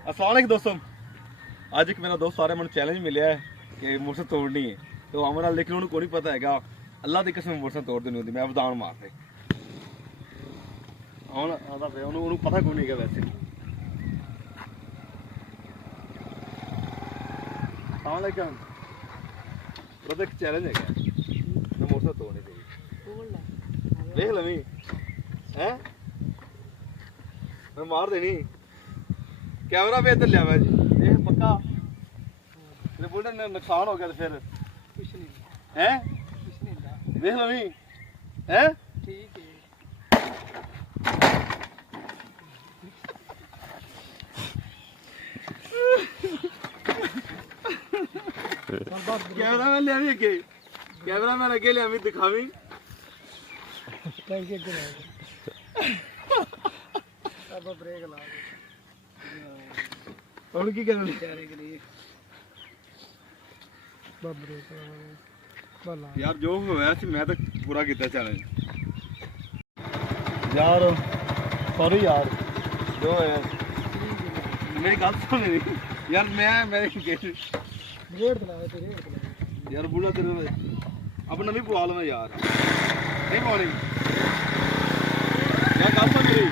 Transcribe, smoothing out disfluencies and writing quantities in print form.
अस्सलाम वालेकुम दोस्तों। आज एक मेरा दोस्त सारे मैं चैलेंज मिले है कि मोटरसाइकिल तोड़नी है तो अमन नाल लेकिन उन्होंने को नहीं पता है अल्लाह की कसम मोटरसाइकिल तोड़ देनी होती मैं बदान मारते अमन आता पे उन्होंने पता को नहीं है वैसे। अस्सलाम वालेकुम ब्रदर एक चैलेंज है मैं मोटरसाइकिल तोड़नी चाहिए देख लवी हैं मैं मार देनी कैमरा पे इधर लिया जी ये पक्का तेरे बुलेट ने नुकसान हो गया तो फिर कुछ नहीं हैं कुछ नहीं था। देख लवी हैं ठीक है कैमरा मैन लिया के कैमरा मैन अकेले हमें दिखावी थैंक यू अब ब्रेक ला और की करना बेचारे के लिए ब्रेक भला यार जो होया सी मैं तो पूरा किया चैलेंज यार सॉरी यार जो है मेरी गल सुन नहीं यार मैं रेड दिलाया तेरे यार बुला तेरे अब नवी पवा लो यार नहीं पानी यार गल सुन मेरी